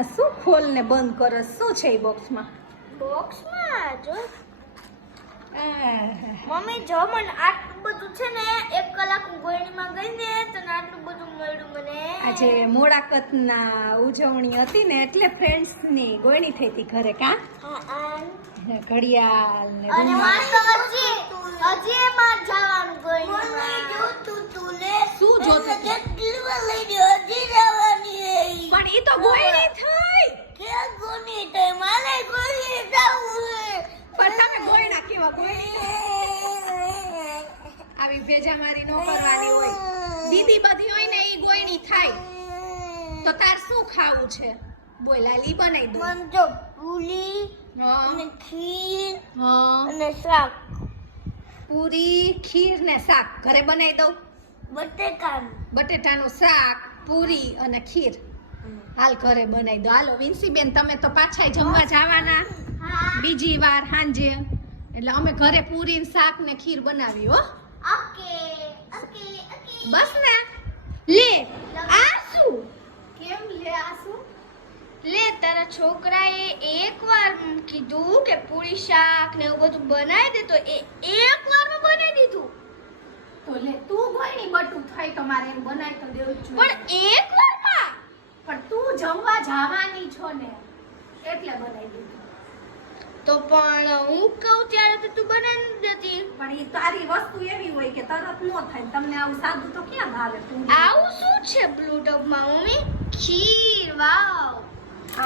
આ શું ખોલ ને બંધ કરસ? શું છે એ બોક્સમાં? બોક્સમાં જો આહ, મમ્મી જો મને આટલું બધું છે ને 1 કલાક હું ગોળણીમાં ગઈ ને તો આટલું બધું મળ્યું મને. આજે મોડાકતના ઉજવણી હતી ને એટલે ફ્રેન્ડ્સ ની ગોળણી થઈ હતી ઘરે કા? હા ઘડિયાળ ને અને રૂમાલ. મારે તો હજી એમાં જવાનું ગોળણીમાં. શું જોતું હતું? પણ ઈ તો ગોળણી થઈ. પણ તમે ગોળણા કેવા ગોળણી? આવી ભેજામારી ન કરવાની હોય. દીદી બધી હોય ને ઈ ગોળણી થાય. તો તાર શું ખાવું છે? બોલ આલી બનાવી દો. મને જો પૂરી હા અને ખીર હા અને શાક પૂરી ખીર ને શાક ઘરે બનાવી દઉં. બટેકાનું. બટેટાનું શાક પૂરી અને ખીર હાલ ઘરે બનાવી દો. હાલો વિન્સીબેન તમે તો પાછા જમવા જવાના બીજી વાર સાંજે એટલે અમે ઘરે પૂરી ને શાક ને ખીર બનાવી હો. Okay okay okay. બસ ને લે આ શું? કેમ લે આ શું? લે તારા છોકરાએ એકવાર કીધું કે પૂરી શાક ને એવું બધું બનાવી દે તો એ એકવારમાં બનાવી દીધું. તો લે તું ગોળણી બટું થઈ તો મારે એમ બનાવી તો દેવું જ જોઈએ. પણ એકવારમાં પણ તું જમવા જવાની છો ને એટલે બનાવી દીધું. તો પણ હું કહું ત્યારે તો તું બનાવી દેતી. પણ ઈ તારી વસ્તુ એવી હોય કે તરત નો થાય. તમને આવું સાદું તો ક્યાં ભાવે? આવું શું છે બ્લુ ટબમાં મમ્મી? ખીર વાવ.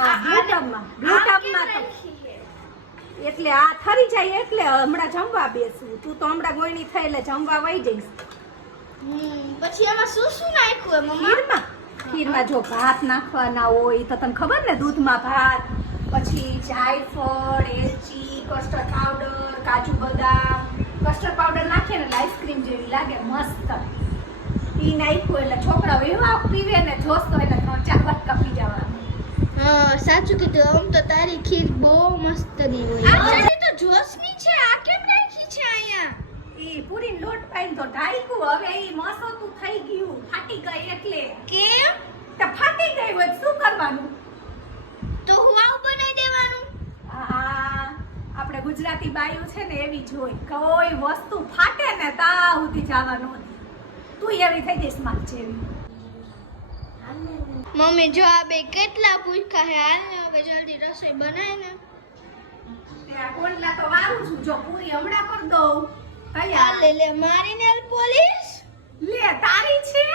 આ બ્લુ ટબમાં તો એટલે આ થરી જાય એટલે હમણાં જમવા બેસું. તું તો હમણાં ગોળણી થઈ એટલે જમવા વઈ જઈશ. પછી એમાં શું શું નાખ્યું મમ્મા? ખીરમાં જો ભાત નાખવાના હોય તો તને ખબર ને દૂધમાં ભાત પછી જાયફળ એલચી કસ્ટર્ડ પાવડર કાજુ બદામ કસ્ટર્ડ પાવડર નાખીએ ને એટલે આઈસ્ક્રીમ જેવી લાગે મસ્ત. ઈ નાખ્યું એટલે છોકરાઓ એવા પીવે ને જોશ તો એટલે 3-4 વાટકા પી જવાનું. હા સાચું કીધું. આમ તો તારી ખીર બહુ મસ્ત ની હોય. આ તારી તો જોશની છે. આ કેમ રાખી છે અહીંયા? ઈ પૂરી લોટ પાઈને તો ઢાઈકું હવે ઈ મસોતું થઈ ગયું ફાટી ગઈ એટલે. કેમ? તો ફાટી ગઈ હોય તો શું કરવાનું? તો હું આવું બનાવી દેવાનું. આપણે ગુજરાતી બાયું છે ને એવી જ હોય. કોઈ વસ્તુ ફાટે ને તા સુધી જવાનું નથી. તું એવી થઈ જઈશ માર જેવી. મમ્મી જો આ બે કેટલા ભૂખ્યા હે. હાલ ને હવે જલ્દી રસોઈ બનાય ને. ત્યાં કોણલા તો વારું છું. જો પૂરી હમણાં કરી દઉં. આ તૈયાર. લે મારી નેલ પોલિશ. લે તારી છે?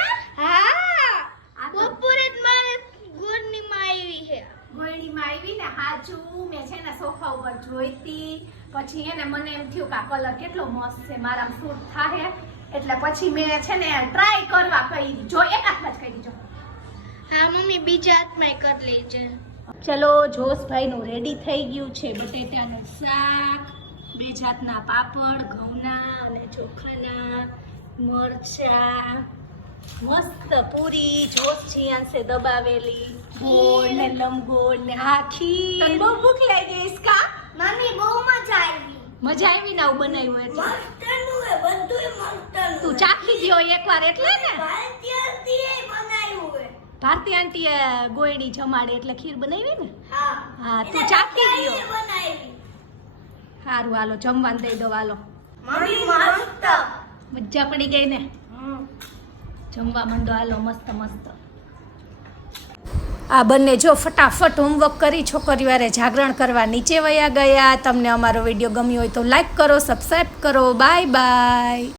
હા આ તો બપોરે જ મારે ગોળણીમાં આવી છે. ગોળણીમાં આવી ને હાચું મેં છે ને સોફા ઉપર જોઈતી. પછી એને મને એમ થયું કે આ કલર કેટલો મસ્ત છે મારામાં સૂટ થાહે એટલે પછી મેં છે ને ટ્રાય કરવા કરી. જો એક હાથમાં જ કરી જો. હા મમ્મી બીજા હાથમાં કરી લેજે. ચલો જોશભાઈ નું રેડી થઈ ગયું છે. બટેટાનું શાક 2 જાતના પાપડ ઘઉંના અને ચોખાના મરચા મસ્ત પૂરી જોશ જીયાંસે દબાવેલી ગોળ ને લંબગોળ ને આખી. તને બહુ ભૂખ લાગી ગઈ કા? મમ્મી બહુ મજા આવી. મજા આવી ને આવું બનાવ્યું એટલે મસ્તનું હે બધુંય મસ્તનું. તું ચાખી ગયો એકવાર એટલે ને. ભારતીય બનાવ્યું હે. ભારતી આંટીએ ગોયડી જમાડે એટલે ખીર બનાવી ને. હા હા તું ચાખી ગયો. બનાવી. સારું હાલો જમવાનું દઈ દો હાલો. મમ્મી મસ્ત. મજા પડી ગઈ ને. જમવા માંડો હાલો મસ્ત મસ્ત. આ બંને જો ફટાફટ હોમવર્ક કરી છોકરીવારે જાગરણ કરવા નીચે વયા ગયા. તમને અમારો વિડીયો ગમ્યો હોય તો લાઈક કરો, સબસ્ક્રાઈબ કરો. Bye bye.